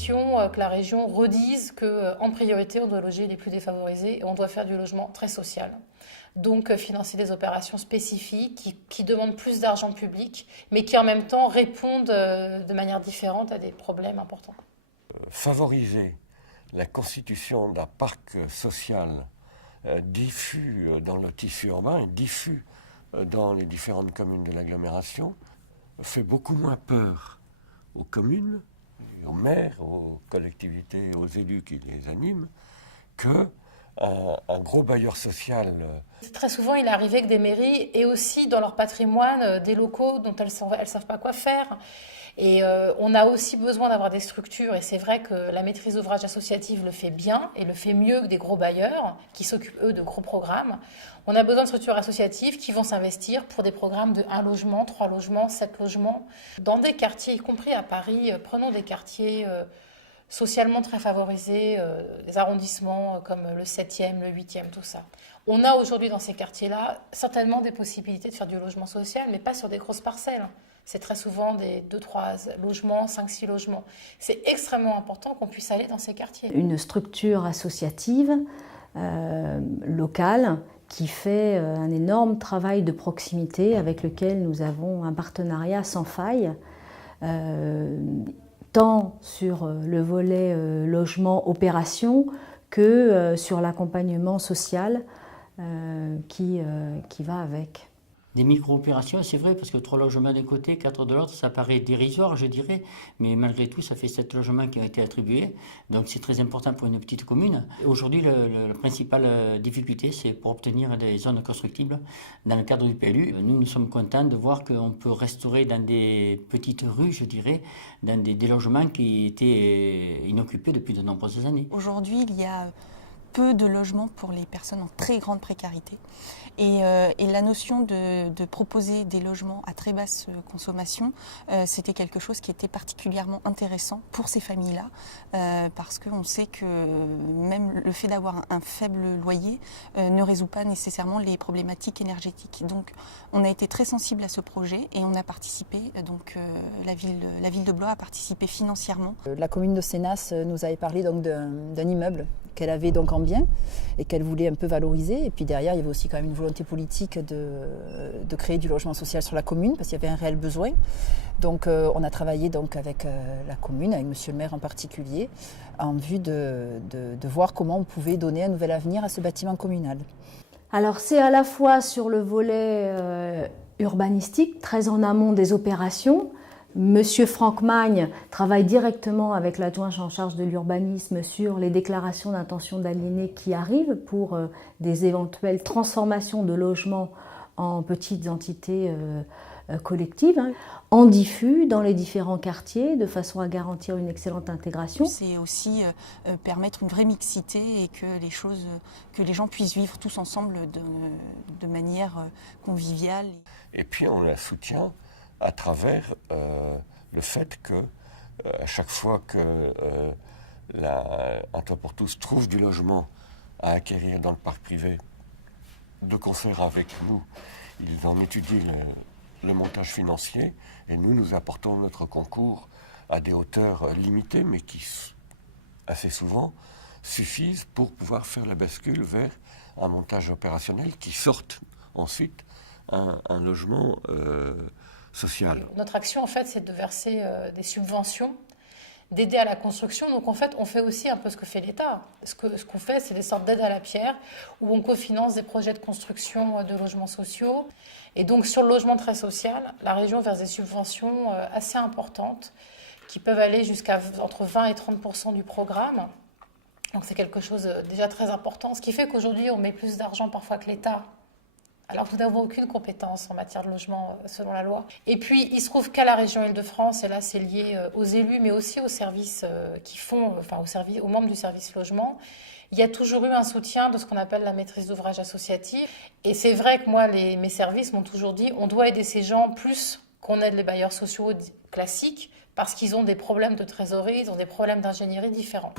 souhaitions que la région redise qu'en priorité, on doit loger les plus défavorisés et on doit faire du logement très social. Donc financer des opérations spécifiques qui demandent plus d'argent public, mais qui en même temps répondent de manière différente à des problèmes importants. Favoriser la constitution d'un parc social diffus dans le tissu urbain et diffus dans les différentes communes de l'agglomération fait beaucoup moins peur aux communes, aux maires, aux collectivités, aux élus qui les animent, qu'un gros bailleur social. Très souvent, il est arrivé que des mairies aient aussi dans leur patrimoine des locaux dont elles ne savent pas quoi faire. Et on a aussi besoin d'avoir des structures, et c'est vrai que la maîtrise d'ouvrage associative le fait bien et le fait mieux que des gros bailleurs qui s'occupent, eux, de gros programmes. On a besoin de structures associatives qui vont s'investir pour des programmes de 1 logement, 3 logements, 7 logements, dans des quartiers, y compris à Paris. Prenons des quartiers socialement très favorisés, des arrondissements comme le 7e, le 8e, tout ça. On a aujourd'hui dans ces quartiers-là certainement des possibilités de faire du logement social, mais pas sur des grosses parcelles. C'est très souvent des 2-3 logements, 5-6 logements. C'est extrêmement important qu'on puisse aller dans ces quartiers. Une structure associative locale qui fait un énorme travail de proximité avec lequel nous avons un partenariat sans faille, tant sur le volet logement-opération que sur l'accompagnement social qui va avec. Des micro-opérations, c'est vrai, parce que 3 logements d'un côté, 4 de l'autre, ça paraît dérisoire, je dirais, mais malgré tout, ça fait 7 logements qui ont été attribués, donc c'est très important pour une petite commune. Aujourd'hui, la principale difficulté, c'est pour obtenir des zones constructibles dans le cadre du PLU. Nous sommes contents de voir qu'on peut restaurer dans des petites rues, je dirais, dans des logements qui étaient inoccupés depuis de nombreuses années. Aujourd'hui, il y a peu de logements pour les personnes en très grande précarité. Et la notion de proposer des logements à très basse consommation, c'était quelque chose qui était particulièrement intéressant pour ces familles-là, parce qu'on sait que même le fait d'avoir un faible loyer ne résout pas nécessairement les problématiques énergétiques. Donc on a été très sensible à ce projet et on a participé, donc la ville de Blois a participé financièrement. La commune de Sénas nous avait parlé donc d'un immeuble qu'elle avait donc en bien et qu'elle voulait un peu valoriser. Et puis derrière, il y avait aussi quand même une volonté politique de créer du logement social sur la commune parce qu'il y avait un réel besoin. Donc on a travaillé donc avec la commune, avec monsieur le maire en particulier, en vue de voir comment on pouvait donner un nouvel avenir à ce bâtiment communal. Alors c'est à la fois sur le volet urbanistique, très en amont des opérations. Monsieur Franck Magne travaille directement avec l'adjoint en charge de l'urbanisme sur les déclarations d'intention d'aliéner qui arrivent pour des éventuelles transformations de logements en petites entités collectives, en diffus dans les différents quartiers de façon à garantir une excellente intégration. C'est aussi permettre une vraie mixité et que les gens puissent vivre tous ensemble de manière conviviale. Et puis on la soutient à travers le fait que à chaque fois que Un Toit pour tous trouve du logement à acquérir dans le parc privé, de concert avec nous, ils en étudient le montage financier et nous apportons notre concours à des hauteurs limitées mais qui assez souvent suffisent pour pouvoir faire la bascule vers un montage opérationnel qui sorte ensuite un logement social. Notre action, en fait, c'est de verser des subventions, d'aider à la construction. Donc, en fait, on fait aussi un peu ce que fait l'État. Ce qu'on fait, c'est des sortes d'aides à la pierre, où on cofinance des projets de construction de logements sociaux. Et donc, sur le logement très social, la région verse des subventions assez importantes, qui peuvent aller jusqu'à entre 20 et 30% du programme. Donc, c'est quelque chose déjà très important. Ce qui fait qu'aujourd'hui, on met plus d'argent parfois que l'État, alors que nous n'avons aucune compétence en matière de logement selon la loi. Et puis, il se trouve qu'à la région Île-de-France, et là c'est lié aux élus, mais aussi aux services aux membres du service logement, il y a toujours eu un soutien de ce qu'on appelle la maîtrise d'ouvrage associative. Et c'est vrai que moi, mes services m'ont toujours dit, on doit aider ces gens plus qu'on aide les bailleurs sociaux classiques, parce qu'ils ont des problèmes de trésorerie, ils ont des problèmes d'ingénierie différents.